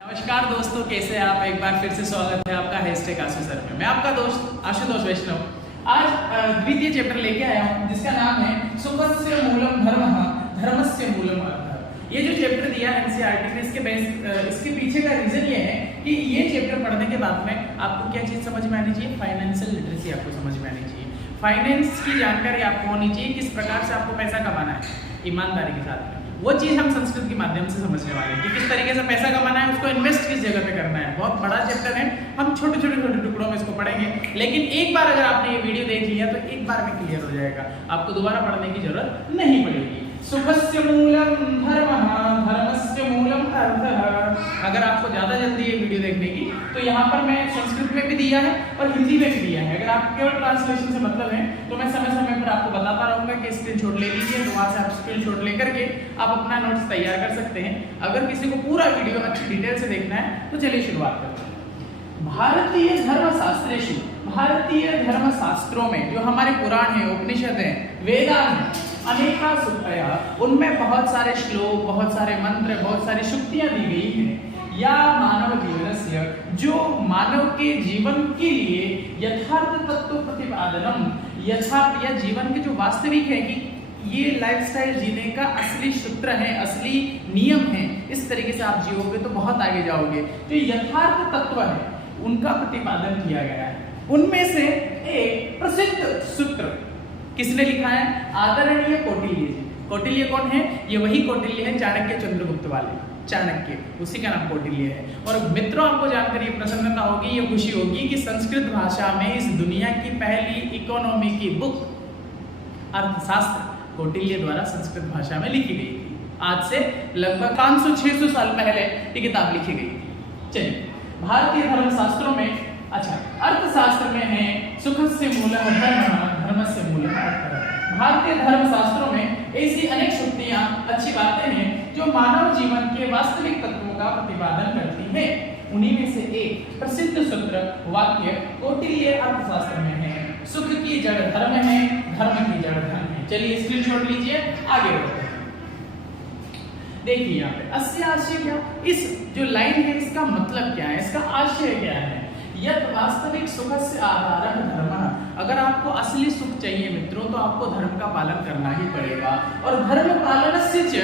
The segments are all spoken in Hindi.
नमस्कार दोस्तों, कैसे हैं आप। एक बार फिर से स्वागत है आपका हैशटैग आशु सर में। मैं आपका दोस्त आशुतोष वैष्णव आज द्वितीय चैप्टर लेके आया हूँ जिसका नाम है सुखस्य मूलम धर्मः धर्मस्य मूलम अर्थः। ये जो चैप्टर दिया है एनसीईआरटी ने, इसके पीछे का रीजन ये है कि ये चैप्टर पढ़ने के बाद में आपको क्या चीज समझ में आनी चाहिए, फाइनेंशियल लिटरेसी आपको समझ में आनी चाहिए। फाइनेंस की जानकारी आपको होनी चाहिए, किस प्रकार से आपको पैसा कमाना है ईमानदारी के साथ में। वो चीज हम संस्कृत के माध्यम से समझने वाले हैं कि किस तरीके से पैसा कमाना है, उसको इन्वेस्ट किस जगह पे करना है। बहुत बड़ा चैप्टर है, हम छोटे छोटे टुकड़ों में इसको पढ़ेंगे, लेकिन एक बार अगर आपने ये वीडियो देख लिया तो एक बार में क्लियर हो जाएगा, आपको दोबारा पढ़ने की जरूरत नहीं पड़ेगी। सुखस्य मूलम धर्मः धर्मस्य मूलम अर्थः। अगर आपको ज्यादा जल्दी ये वीडियो देखने की तो यहाँ पर मैं संस्कृत में भी दिया है और हिंदी में भी दिया है। अगर आप केवल ट्रांसलेशन से मतलब है तो मैं समय समय पर आपको बताता रहूंगा कि स्क्रीनशॉट ले लीजिए, तो वहां से आप स्क्रीनशॉट लेकर के आप अपना नोट्स तैयार कर सकते हैं। अगर किसी को पूरा वीडियो अच्छी डिटेल से देखना है तो चलिए शुरुआत करते हैं। भारतीय धर्मशास्त्रेषु, भारतीय धर्मशास्त्रों में जो हमारे पुराण है, उपनिषद है, वेदांत है, अनेका सुक्तया, उनमें बहुत सारे श्लोक, बहुत सारे मंत्र, बहुत सारी शुक्तियां दी गई हैं। या मानव जीवनस्य, जो मानव के जीवन के लिए यथार्थ तत्व प्रतिपादनम, यथार्थ या जीवन के जो वास्तविक है कि ये लाइफस्टाइल जीने का असली सूत्र है, असली नियम है, इस तरीके से आप जियोगे तो बहुत आगे जाओगे। जो यथार्थ तत्व है उनका प्रतिपादन किया गया है। उनमें से एक प्रसिद्ध सूत्र किसने लिखा है? आदरणीय कौटिल्य जी। कौटिल्य कौन है? ये वही कौटिल्य है चाणक्य चंद्रगुप्त वाले, चाणक्य, उसी का नाम कौटिल्य है। और मित्रों, आपको जानकर ये प्रसन्नता होगी, ये खुशी होगी कि संस्कृत भाषा में इस दुनिया की पहली इकोनॉमी की बुक अर्थशास्त्र कौटिल्य द्वारा संस्कृत भाषा में लिखी गई थी। आज से लगभग 500-600 साल पहले ये किताब लिखी गई थी। चलिए, भारतीय धर्मशास्त्रों में, अच्छा, अर्थशास्त्र में है सुखस्य मूलः धर्मः धर्मस्य मूलः अर्थः। भारतीय धर्मशास्त्रों में ऐसी अनेक शुक्तियां, अच्छी बातें हैं जो मानव जीवन के वास्तविक तत्वों का प्रतिपादन करती हैं। उन्हीं में से एक प्रसिद्ध सूत्र वाक्य कौटिल्य अर्थशास्त्र में है, सुख की जड़ धर्म है, धर्म की जड़ धन है। चलिए स्क्रीनशॉट लीजिए, आगे बढ़ते हैं। देखिए यहाँ पे अस्य आशय क्या, इस जो लाइन है इसका मतलब क्या है, इसका आशय क्या है? यत वास्तविक सुखस्य आधारः धर्मः। अगर आपको असली सुख चाहिए मित्रों तो आपको धर्म का पालन करना ही पड़ेगा। और धर्म पालनस्य च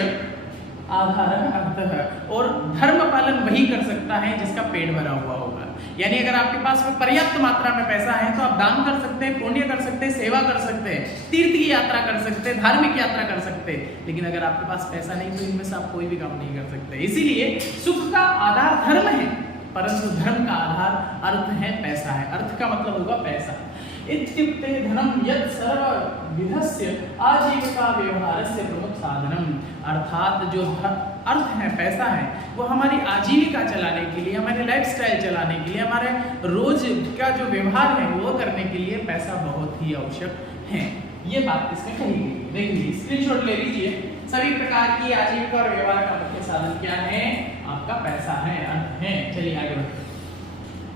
आधारः अर्थः, और धर्म पालन वही कर सकता है जिसका पेट भरा हुआ होगा। यानी अगर आपके पास में पर्याप्त मात्रा में पैसा है तो आप दान कर सकते हैं, पुण्य कर सकते हैं, सेवा कर सकते हैं, तीर्थ की यात्रा कर सकते हैं, धार्मिक यात्रा कर सकते हैं। लेकिन अगर आपके पास पैसा नहीं तो इनमें से आप कोई भी काम नहीं कर सकते। इसीलिए सुख का आधार धर्म है, परंतु धर्म का आधार अर्थ है, पैसा है। अर्थ का मतलब होगा पैसा। इत्युक्ते धनम यत् सर्वविधस्य आजीविका व्यवहारस्य प्रमुख साधनम। अर्थात जो अर्थ है, पैसा है, वो हमारी आजीविका चलाने के लिए, हमारी लाइफस्टाइल चलाने के लिए, हमारे रोज का जो व्यवहार है वो करने के लिए पैसा बहुत ही आवश्यक है। ये बात इसमें कही गई है। देखिए स्क्रीनशॉट ले लीजिए। सभी प्रकार की आजीविका और व्यवहार का मुख्य साधन क्या है? आपका पैसा है, अर्थ है। चलिए आगे बढ़ते हैं।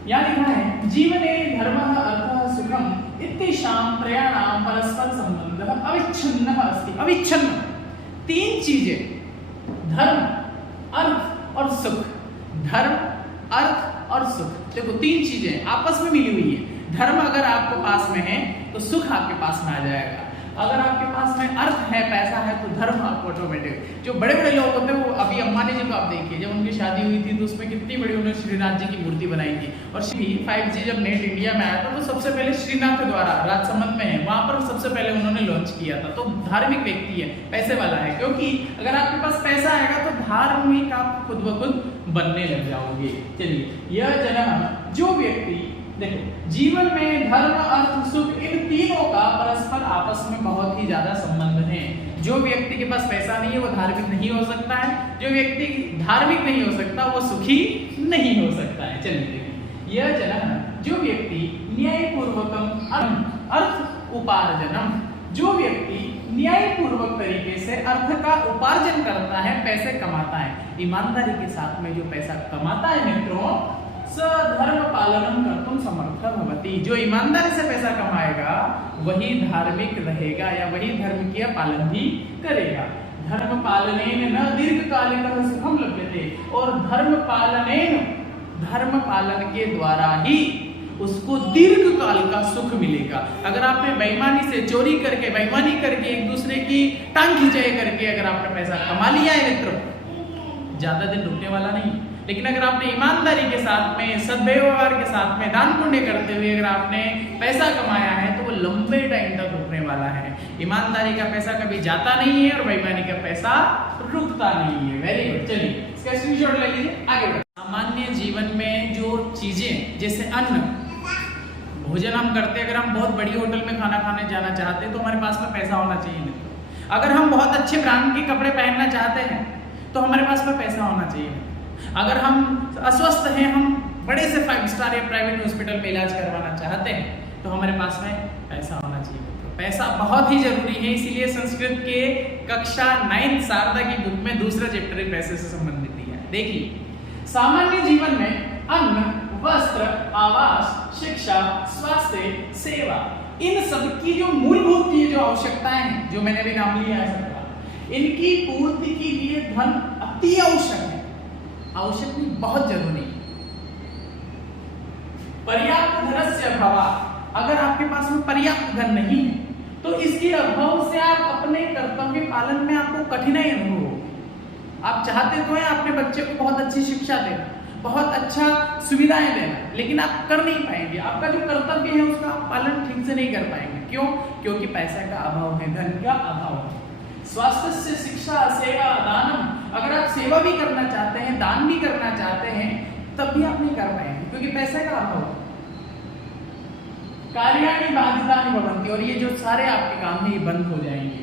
यहाँ लिखा है जीवने धर्मः अर्थः सुखम् इत्येषां त्रयाणां परस्पर संबंधः अविच्छिन्नः अस्ति। अविच्छिन्न तीन चीजें, धर्म, अर्थ और सुख। धर्म, अर्थ और सुख, देखो तीन चीजें आपस में मिली हुई है। धर्म अगर आपके पास में है तो सुख आपके पास में आ जाएगा। अगर आपके पास में अर्थ है, पैसा है, तो धर्म आपको ऑटोमेटिक। जो बड़े बड़े लोग होते हैं, वो अभी अंबानी जी को आप देखिए, जब उनकी शादी हुई थी तो उसमें कितनी बड़ी उन्होंने श्रीनाथ जी की मूर्ति बनाई थी। और 5G जब नेट इंडिया में आया था तो सबसे पहले श्रीनाथ द्वारा, राजसमंद में है, वहां पर सबसे पहले उन्होंने लॉन्च किया था। तो धार्मिक व्यक्ति है, पैसे वाला है, क्योंकि अगर आपके पास पैसा आएगा तो धार्मिक आप खुद ब खुद बनने लग जाओगे। चलिए, यह जन, जो व्यक्ति, देखो जीवन में धर्म, अर्थ, सुख, इन तीनों का परस्पर आपस में बहुत ही ज्यादा संबंध है। जो व्यक्ति के पास पैसा नहीं है वो धार्मिक नहीं हो सकता है, जो व्यक्ति धार्मिक नहीं हो सकता वो सुखी नहीं हो सकता है। चलिए देखिए, यह जन, जो व्यक्ति न्यायपूर्वकम अर्थ उपार्जनम, जो व्यक्ति न्यायपूर्वक तरीके से अर्थ का उपार्जन करता है, पैसे कमाता है, ईमानदारी के साथ में जो पैसा कमाता है मित्रों, धर्म पालनम कर्तुम समर्थ भवति। जो ईमानदारी से पैसा कमाएगा वही धार्मिक रहेगा या वही धर्म का पालन भी करेगा। धर्म पालनेन न दीर्घकालिकः सुखम लभ्यते, और धर्म पालनेन धर्म पालन के द्वारा ही उसको दीर्घ काल का सुख मिलेगा। अगर आपने बेईमानी से चोरी करके, बेईमानी करके, एक दूसरे की टांग खिंचाई करके अगर आपने पैसा कमा लिया है मित्रों, ज्यादा दिन रुकने वाला नहीं। लेकिन अगर आपने ईमानदारी के साथ में, सद्व्यवहार के साथ में, दान पुण्य करते हुए अगर आपने पैसा कमाया है तो वो लंबे टाइम तक रुकने वाला है। ईमानदारी का पैसा कभी जाता नहीं है और बेईमानी का पैसा रुकता नहीं है। वेरी गुड, चलिए इसका स्क्रीनशॉट ले लीजिए, आगे बढ़ते। सामान्य जीवन में जो चीजें जैसे अन्न, भोजन हम करते हैं, अगर हम बहुत बड़ी होटल में खाना खाने जाना चाहते हैं तो हमारे पास में पैसा होना चाहिए मित्रों। अगर हम बहुत अच्छे ब्रांड के कपड़े पहनना चाहते हैं तो हमारे पास में पैसा होना चाहिए। अगर हम अस्वस्थ हैं, हम बड़े से 5 स्टार या प्राइवेट हॉस्पिटल में इलाज करवाना चाहते हैं तो हमारे पास में पैसा होना चाहिए मित्रों। पैसा बहुत ही जरूरी है, इसीलिए संस्कृत के कक्षा 9 शारदा की बुक में दूसरा चैप्टर पैसे से संबंधित है। देखिए, सामान्य जीवन में अन्न, वस्त्र, आवास, शिक्षा, स्वास्थ्य, सेवा, इन सब की जो मूलभूत की जो आवश्यकताएं हैं, जो मैंने अभी नाम लिया है सबका, इनकी पूर्ति के लिए धन अति आवश्यक है। आवश्यक नहीं, बहुत जरूरी है। पर्याप्त धनस्य अभावात्, अगर आपके पास में पर्याप्त धन नहीं है तो इसके अभाव से आप अपने कर्तव्य पालन में आपको कठिनाई अनुभव होगी। आप चाहते तो हैं अपने बच्चे को बहुत अच्छी शिक्षा देना, बहुत अच्छा सुविधाएं देना, लेकिन आप कर नहीं पाएंगे। आपका जो कर्तव्य है उसका पालन ठीक से नहीं कर पाएंगे। क्यों? क्योंकि पैसे का अभाव है, धन का अभाव है। स्वास्थ्य से शिक्षा, सेवा, दानम, अगर आप सेवा भी करना चाहते हैं, दान भी करना चाहते हैं, तब भी आप नहीं कर पाएंगे क्योंकि पैसे का अभाव है। कार्याणि बाधितानि भवन्ति, और ये जो सारे आपके काम है ये बंद हो जाएंगे।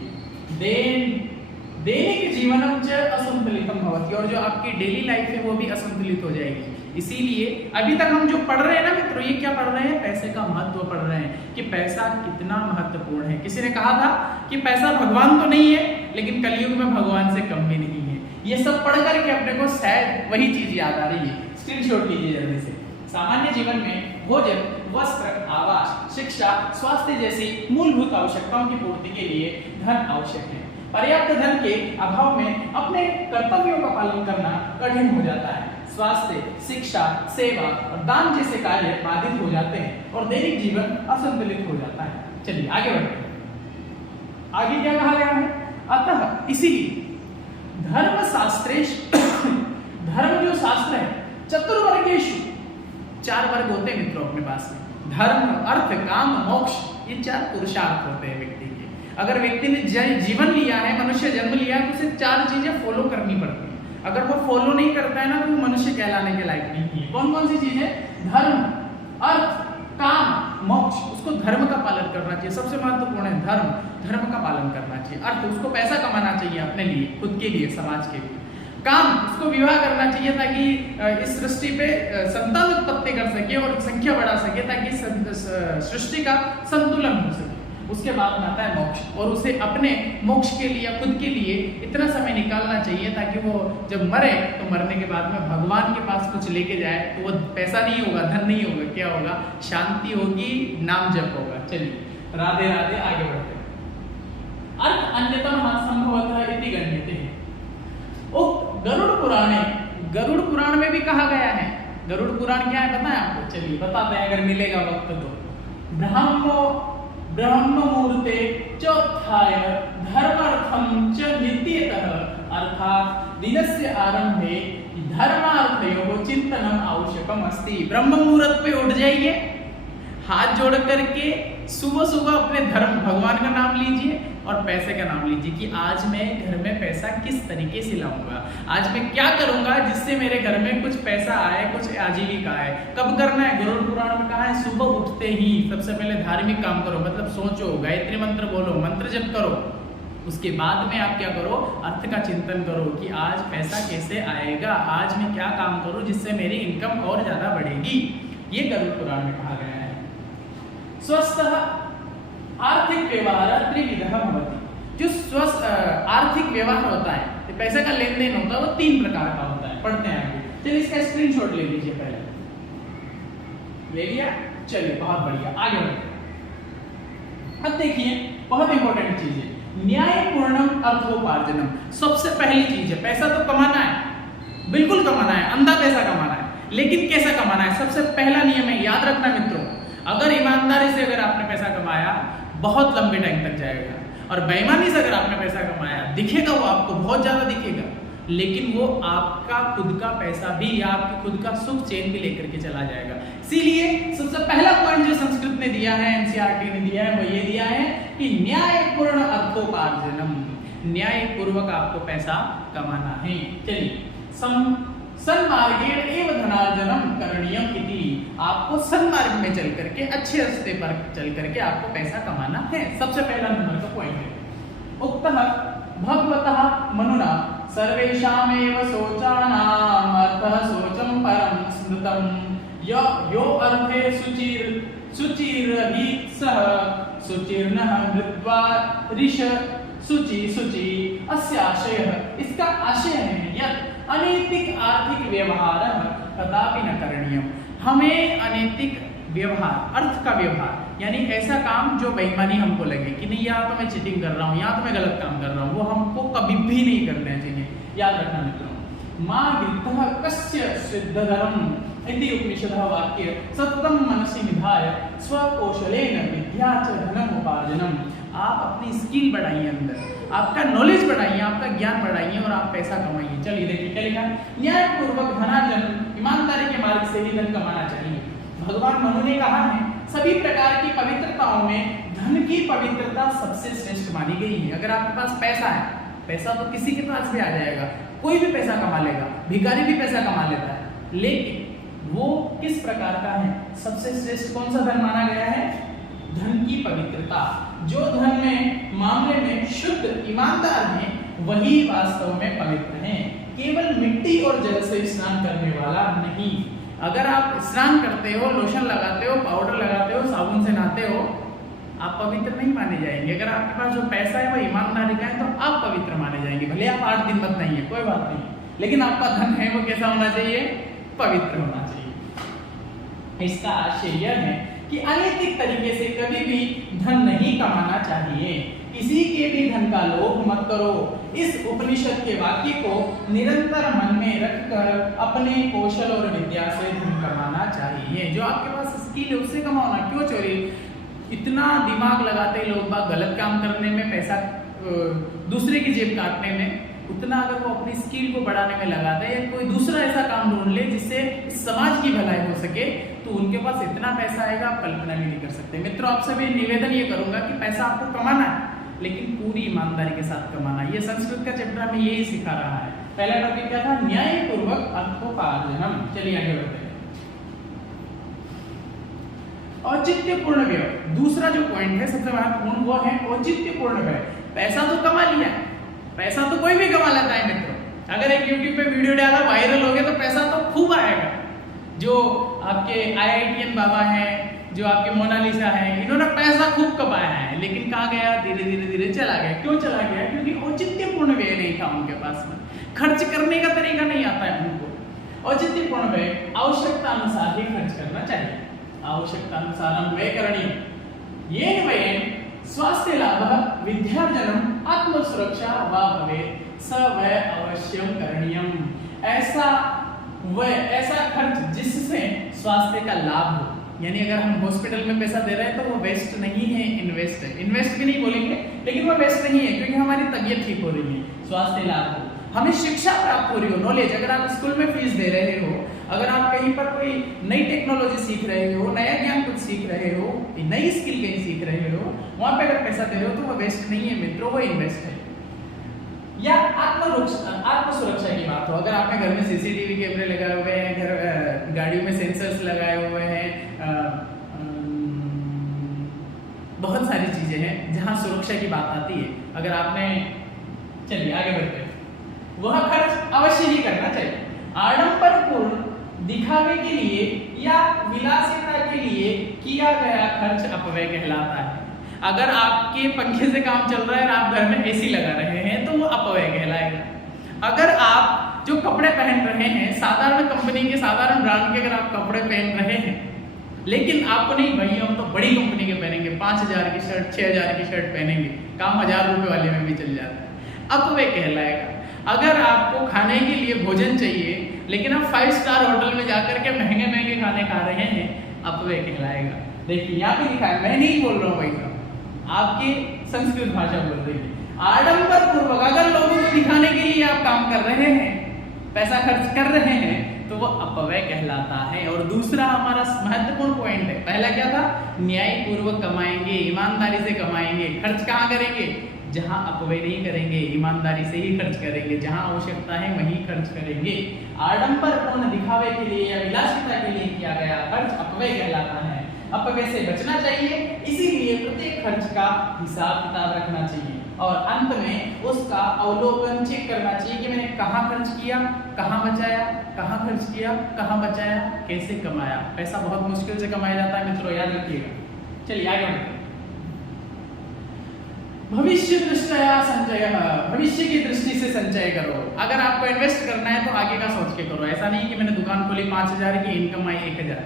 दैनिक जीवनम च असंतुलितम भवति, और जो आपकी डेली लाइफ है वो भी असंतुलित हो जाएगी। इसीलिए अभी तक हम जो पढ़ रहे हैं ना मित्रों, ये क्या पढ़ रहे हैं? पैसे का महत्व पढ़ रहे हैं कि पैसा कितना महत्वपूर्ण है। किसी ने कहा था कि पैसा भगवान तो नहीं है, लेकिन कलयुग में भगवान से कम भी नहीं है। ये सब पढ़ करके अपने को शायद वही चीज याद आ रही है। स्क्रीनशॉट लीजिए जल्दी से। सामान्य जीवन में भोजन, वस्त्र, आवास, शिक्षा, स्वास्थ्य जैसी मूलभूत आवश्यकताओं की पूर्ति के लिए धन आवश्यक है। पर्याप्त धन के अभाव में अपने कर्तव्यों का पालन करना कठिन हो जाता है। स्वास्थ्य, शिक्षा, सेवा और दान जैसे कार्य बाधित हो जाते हैं और दैनिक जीवन असंतुलित हो जाता है। चलिए आगे बढ़ते हैं। आगे क्या कहा गया है? अतः इसीलिए धर्म शास्त्रेश धर्म जो शास्त्र है, चतुर्वर्गेषु, 4 वर्ग होते हैं मित्रों अपने पास में। धर्म, अर्थ, काम, मोक्ष, ये 4 पुरुषार्थ होते हैं व्यक्ति के। अगर व्यक्ति ने जीवन लिया है, मनुष्य जन्म लिया है, तो उसे 4 चीजें फॉलो करनी पड़ती है। अगर वो फॉलो नहीं करता है ना तो वो मनुष्य कहलाने के लायक नहीं है। कौन कौन सी चीजें? धर्म, अर्थ, काम, मोक्ष। उसको धर्म का पालन करना चाहिए, सबसे महत्वपूर्ण है धर्म। धर्म का पालन करना चाहिए। अर्थ, उसको पैसा कमाना चाहिए अपने लिए, खुद के लिए, समाज के लिए। काम, उसको विवाह करना चाहिए ताकि इस सृष्टि पे संतान उत्पत्ति कर सके और संख्या बढ़ा सके, ताकि सृष्टि का संतुलन हो सके। उसके बाद में आता है मोक्ष, और उसे अपने मोक्ष के लिए, खुद के लिए इतना समय निकालना चाहिए ताकि वो जब मरे तो मरने के बाद में भगवान के पास कुछ लेके जाए तो वो पैसा नहीं होगा, धन नहीं होगा, क्या होगा? शांति होगी, नाम जप होगा। चलिए राधे राधे, आगे बढ़ते हैं। अर्थ अन्यतम संभवतः इति गण्यते है। गरुड़ पुराणे, गरुड़ पुराण में भी कहा गया है। गरुड़ पुराण क्या है पता है आपको? चलिए बताते हैं अगर मिलेगा वक्त तो। ब्रह्ममुहूर्ते चोत्थाय धर्मार्थं च नित्यतः, अर्थात दिनस्य आरंभे धर्मार्थयोः चिंतनम आवश्यकम अस्ति। ब्रह्म मुहूर्त पे उठ जाइए, हाथ जोड़ करके सुबह सुबह अपने धर्म, भगवान का नाम लीजिए और पैसे का नाम लीजिए कि आज मैं घर में पैसा किस तरीके से लाऊंगा, आज मैं क्या करूंगा जिससे मेरे घर में कुछ पैसा आए, कुछ आजीविका आए। कब करना है? गरुड़ पुराण में कहा है सुबह उठते ही सबसे पहले धार्मिक काम करो, मतलब सोचो, गायत्री मंत्र बोलो, मंत्र जप करो। उसके बाद में आप क्या करो? अर्थ का चिंतन करो कि आज पैसा कैसे आएगा, आज मैं क्या काम करूं जिससे मेरी इनकम और ज्यादा बढ़ेगी। ये गरुड़ पुराण में कहा गया है। स्वस्थ आर्थिक व्यवहार त्रिविधः भवति। जो स्वस्थ आर्थिक व्यवहार होता है, पैसे का लेन देन होता है, वो 3 प्रकार का होता है। पढ़ते हैं आगे। चलिए इसका स्क्रीनशॉट ले लीजिए, पहले ले लिया। चलिए बहुत बढ़िया, आगे बढ़ते हैं। अब देखिए बहुत इंपॉर्टेंट चीज है, न्यायपूर्णम अर्थोपार्जनम। सबसे पहली चीज है, पैसा तो कमाना है, बिल्कुल कमाना है, अंधा पैसा कमाना है, लेकिन कैसा कमाना है? सबसे पहला नियम है, याद रखना मित्रों, अगर ईमानदारी से अगर आपने पैसा कमाया बहुत लंबे टाइम तक जाएगा, और बेईमानी से अगर आपने पैसा कमाया दिखेगा वो आपको बहुत ज्यादा दिखेगा, लेकिन वो आपका खुद का पैसा भी या आपके खुद का सुख चैन भी लेकर के चला जाएगा। इसीलिए सबसे पहला पॉइंट जो संस्कृत ने दिया है, एनसीईआरटी ने दिया है, वो ये दिया है कि न्यायपूर्ण अर्थोपार्जनम, न्याय पूर्वक आपको पैसा कमाना है। चलिए, सन्मार्गेण एव धनार्जनम करणीयम इति, आपको सन्मार्ग में चल करके, अच्छे रास्ते पर चल करके आपको पैसा कमाना है। सबसे पहला नंबर का पॉइंट है। उक्तः भगवतः मनुना सर्वेषामेव शोचानाम अर्थः शोचं परं स्मृतं, यो अर्थे शुचिर्हि सः शुचिर्नः मृत्वा ऋष शुचि अस्य आशयः, इसका आशय है यत् अनैतिक आर्थिक व्यवहार कदापि न करणीयम, हमें अनैतिक व्यवहार, अर्थ का व्यवहार, यानी ऐसा काम जो बेईमानी हमको लगे कि नहीं यार तो मैं चीटिंग कर रहा हूँ, या तो मैं गलत काम कर रहा हूँ, वो हमको कभी भी नहीं करना चाहिए। याद रखना मित्रों, मां वित्तः कस्य सिद्धधरम इति उपनिषदः वाक्य सततं मनसि निधाय स्वकौशलेन विद्या च धनम उपार्जनम, आप अपनी स्किल बढ़ाइए, अंदर आपका नॉलेज बढ़ाइए, आपका ज्ञान बढ़ाइए और आप पैसा कमाइए। चलिए देखिए क्या लिखा है, न्यायपूर्वक धनार्जन, ईमानदारी के मार्ग से ही धन कमाना चाहिए। भगवान मनु ने कहा है सभी प्रकार की पवित्रताओं में धन की पवित्रता सबसे श्रेष्ठ मानी गई है। अगर आपके पास पैसा है, पैसा तो किसी के पास भी आ जाएगा, कोई भी पैसा कमा लेगा, भिखारी भी पैसा कमा लेता है, लेकिन वो किस प्रकार का है? सबसे श्रेष्ठ कौन सा धन माना गया है? धन की पवित्रता। जो धन में मामले में शुद्ध ईमानदार है वही वास्तव में पवित्र है, केवल मिट्टी और जल से स्नान करने वाला नहीं। अगर आप स्नान करते हो, लोशन लगाते हो, पाउडर लगाते हो, साबुन से नहाते हो, आप पवित्र नहीं माने जाएंगे। अगर आपके पास जो पैसा है वो ईमानदारी का है तो आप पवित्र माने जाएंगे। भले आप 8 दिन मत नहीं है, कोई बात नहीं, लेकिन आपका धन है वो कैसा होना चाहिए? पवित्र होना चाहिए। इसका आशय यह है कि अनैतिक तरीके से कभी भी धन नहीं कमाना चाहिए, किसी के भी धन का लोभ मत करो। इस उपनिषद के वाक्य को निरंतर मन में रखकर अपने कौशल और विद्या से धन कमाना चाहिए। जो आपके पास स्किल है उससे कमाओ ना, क्यों चोरी? इतना दिमाग लगाते लोग बात गलत काम करने में, पैसा दूसरे की जेब काटने में, उतना अगर वो अपनी स्किल को बढ़ाने में लगाते हैं, कोई दूसरा ऐसा काम ढूंढ ले जिससे समाज की भलाई हो सके, तो उनके पास इतना पैसा आएगा आप कल्पना भी नहीं कर सकते। मित्रों, आपसे भी निवेदन ये करूंगा कि पैसा आपको कमाना है, लेकिन पूरी ईमानदारी के साथ कमाना। ये संस्कृत का चैप्टर हमें यही सिखा रहा है। पहला टॉपिक क्या था? न्यायपूर्वक अर्थोपार्जनम। चलिए आगे बढ़ते हैं। औचित्यपूर्ण व्यय, दूसरा जो पॉइंट है सबसे महत्वपूर्ण वो है औचित्यपूर्ण व्यय। पैसा तो कमा लिया, पैसा तो कोई भी कमा लेता है मित्रों। अगर एक YouTube पे वीडियो डाला, वायरल हो गया, तो पैसा तो खूब आएगा। जो आपके IITN बाबा हैं, जो आपके मोनालिसा हैं, इन्होंने पैसा खूब कमाया है, लेकिन कहाँ गया? धीरे धीरे धीरे चला गया। क्यों चला गया? क्योंकि औचित्यपूर्ण व्यय नहीं था उनके पास में, खर्च करने का तरीका नहीं आता है उनको। औचित्यपूर्ण व्यय, आवश्यकता अनुसार ही खर्च करना चाहिए, आवश्यकता अनुसार व्यय करणीय। ये व्यय स्वास्थ्य लाभ विद्यार्जनम आत्मसुरक्षा वा भवेत् स व्यय अवश्यम करणीयम। ऐसा खर्च जिससे स्वास्थ्य का लाभ हो, यानी अगर हम हॉस्पिटल में पैसा दे रहे हैं तो वो वेस्ट नहीं है, इन्वेस्ट है। इन्वेस्ट भी नहीं बोलेंगे, लेकिन वो वेस्ट नहीं है क्योंकि हमारी तबीयत ठीक हो रही है, स्वास्थ्य लाभ हो, हमें शिक्षा प्राप्त हो रही हो, नॉलेज। अगर आप स्कूल में फीस दे रहे हो, अगर आप कहीं पर कोई नई टेक्नोलॉजी सीख रहे हो, नया ज्ञान कुछ सीख रहे हो, नई स्किल कहीं सीख रहे हो, वहां पे अगर पैसा दे रहे हो तो वो वेस्ट नहीं है मित्रों, वो इन्वेस्ट है। या आत्मसुरक्षा की बात हो, अगर आपने घर में CCTV कैमरे लगाए हुए हैं, घर गाड़ियों में सेंसर्स लगाए हुए हैं, बहुत सारी चीजें हैं जहां सुरक्षा की बात आती है। अगर आपने, चलिए आगे बढ़ते हैं, वह खर्च अवश्य ही करना चाहिए। आडंबरपूर्ण दिखावे के लिए या विलासिता के लिए किया गया खर्च अपव्यय कहलाता है। अगर आपके पंखे से काम चल रहा है और आप घर में AC लगा रहे हैं तो वो अपव्यय कहलाएगा। अगर आप जो कपड़े पहन रहे हैं, साधारण कंपनी के, साधारण ब्रांड के अगर आप कपड़े पहन रहे हैं, लेकिन आपको नहीं, भाई हम तो बड़ी कंपनी के पहनेंगे, 5000 की शर्ट, 6000 की शर्ट पहनेंगे, काम 1000 रुपए वाले में भी चल जाता है, अपव्यय कहलाएगा। अगर आपको खाने के लिए भोजन चाहिए, लेकिन आप 5 स्टार होटल में जाकर के खाने खा रहे हैं अपव्यय कहलाएगा। देखिए यहाँ पे लिखा है, मैं नहीं बोल रहा हूँ भाई साहब, आपकी संस्कृत भाषा बोल रही है। आडंबर पूर्वक अगर लोगों को दिखाने के लिए आप काम कर रहे हैं, पैसा खर्च कर रहे हैं, तो वो अपव्यय कहलाता है। और दूसरा हमारा महत्वपूर्ण पॉइंट है, पहला क्या था, न्यायपूर्वक कमाएंगे, ईमानदारी से कमाएंगे। खर्च कहाँ करेंगे, जहां अपव्यय नहीं करेंगे, ईमानदारी से ही खर्च करेंगे, जहां आवश्यकता है वहीं खर्च करेंगे। आडंबरपूर्ण दिखावे के लिए या विलासिता के लिए किया गया खर्च अपव्यय कहलाता है। अपव्यय से बचना चाहिए, इसीलिए प्रत्येक खर्च का हिसाब किताब रखना चाहिए और अंत में उसका अवलोकन चेक करना चाहिए कि मैंने कहाँ खर्च किया, कहाँ बचाया, कहाँ खर्च किया, कहाँ बचाया, कैसे कमाया। पैसा बहुत मुश्किल से कमाया जाता है मित्रों, याद रखिएगा। चलिए आगे बढ़ते हैं। भविष्य दृष्टया संचय, भविष्य की दृष्टि से संचय करो। अगर आपको इन्वेस्ट करना है तो आगे का सोच के करो। ऐसा नहीं कि मैंने दुकान खोली 5,000 की, इनकम आई 1,000।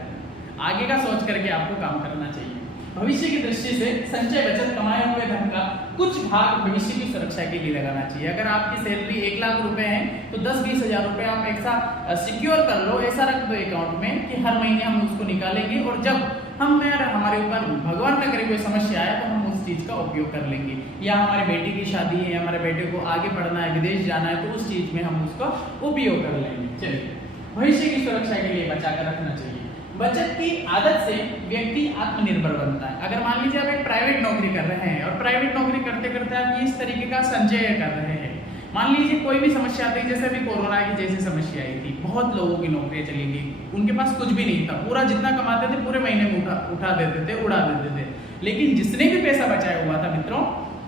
आगे का सोच करके आपको काम करना चाहिए। भविष्य की दृष्टि से संचय बचत कमाए हुए धन का कुछ भाग भविष्य की सुरक्षा के लिए लगाना चाहिए। अगर आपकी सैलरी 1 लाख रुपए है तो 10-20 हजार रुपए आप एक साथ सिक्योर कर लो, ऐसा रख दो अकाउंट में कि हर महीने हम उसको निकालेंगे और जब हमारे ऊपर भगवान न करे कोई समस्या आए तो हम उस चीज का उपयोग कर लेंगे। या हमारे बेटी की शादी है, हमारे बेटे को आगे पढ़ना है, विदेश जाना है, तो उस चीज में हम उसका उपयोग कर लेंगे। चलिए, भविष्य की सुरक्षा के लिए बचा कर रखना चाहिए। बचत की आदत से व्यक्ति आत्मनिर्भर बनता है। अगर मान लीजिए आप एक प्राइवेट नौकरी कर रहे हैं और प्राइवेट नौकरी करते करते आप इस तरीके का संचय कर रहे हैं, मान लीजिए कोई भी समस्या आती है, जैसे अभी कोरोना की जैसी समस्या आई थी, बहुत लोगों की नौकरियां चली गई, उनके पास कुछ भी नहीं था, पूरा जितना कमाते थे पूरे महीने में उठा देते थे, उड़ा देते थे। लेकिन जिसने भी पैसा बचाया हुआ था मित्रों,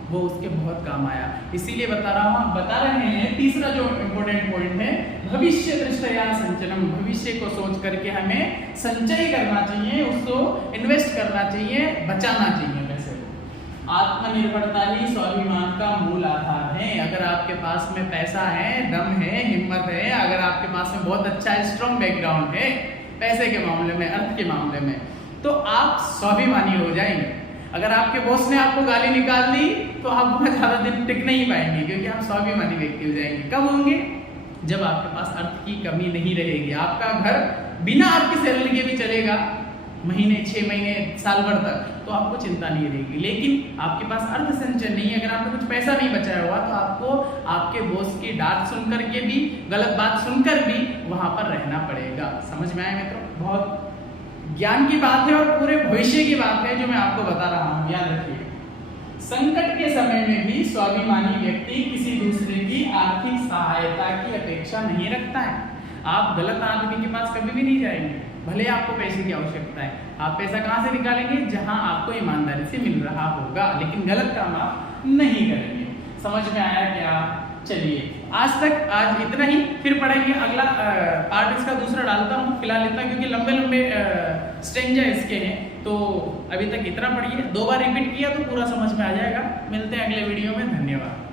वो उसके बहुत काम आया। इसीलिए बता रहे हैं तीसरा जो इम्पोर्टेंट पॉइंट है, भविष्य दृष्टया संचयनम। भविष्य को सोच करके हमें संचय करना चाहिए, उसको इन्वेस्ट करना चाहिए, बचाना चाहिए पैसे को। आत्मनिर्भरता ही स्वाभिमान का मूल आधार है। अगर आपके पास में पैसा है, दम है, हिम्मत है, अगर आपके पास में बहुत अच्छा स्ट्रॉन्ग बैकग्राउंड है पैसे के मामले में, अर्थ के मामले में, तो आप स्वाभिमानी हो जाएंगे। अगर आपके बॉस ने आपको गाली निकाल दी तो आप बहुत ज्यादा दिन टिक नहीं पाएंगे, क्योंकि आप स्वाभिमानी व्यक्ति हो जाएंगे। कब होंगे, जब आपके पास अर्थ की कमी नहीं रहेगी। आपका घर बिना आपकी सैलरी के भी चलेगा महीने, 6 महीने, साल भर तक, तो आपको चिंता नहीं रहेगी। लेकिन आपके पास अर्थ संचय नहीं है, अगर आपने कुछ पैसा नहीं बचाया हुआ, तो आपको आपके बॉस की डांट सुनकर के भी, गलत बात सुनकर भी वहां पर रहना पड़ेगा। समझ में आया मित्रों? बहुत ज्ञान की बात है और पूरे भविष्य की बात है जो मैं आपको बता रहा हूं, याद रखिए। संकट के समय में भी स्वाभिमानी व्यक्ति किसी दूसरे की आर्थिक सहायता की अपेक्षा नहीं रखता है। आप गलत आदमी के पास कभी भी नहीं जाएंगे, भले आपको पैसे की आवश्यकता है। आप पैसा कहां से निकालेंगे, जहां आपको ईमानदारी से मिल रहा होगा, लेकिन गलत काम आप नहीं करेंगे। समझ में आया क्या? चलिए, आज इतना ही, फिर पढ़ेंगे अगला पार्ट इसका दूसरा डालता हूँ फिलहाल इतना, क्योंकि लंबे स्ट्रेंजा इसके हैं। तो अभी तक इतना पढ़िए, 2 बार रिपीट किया तो पूरा समझ में आ जाएगा। मिलते हैं अगले वीडियो में, धन्यवाद।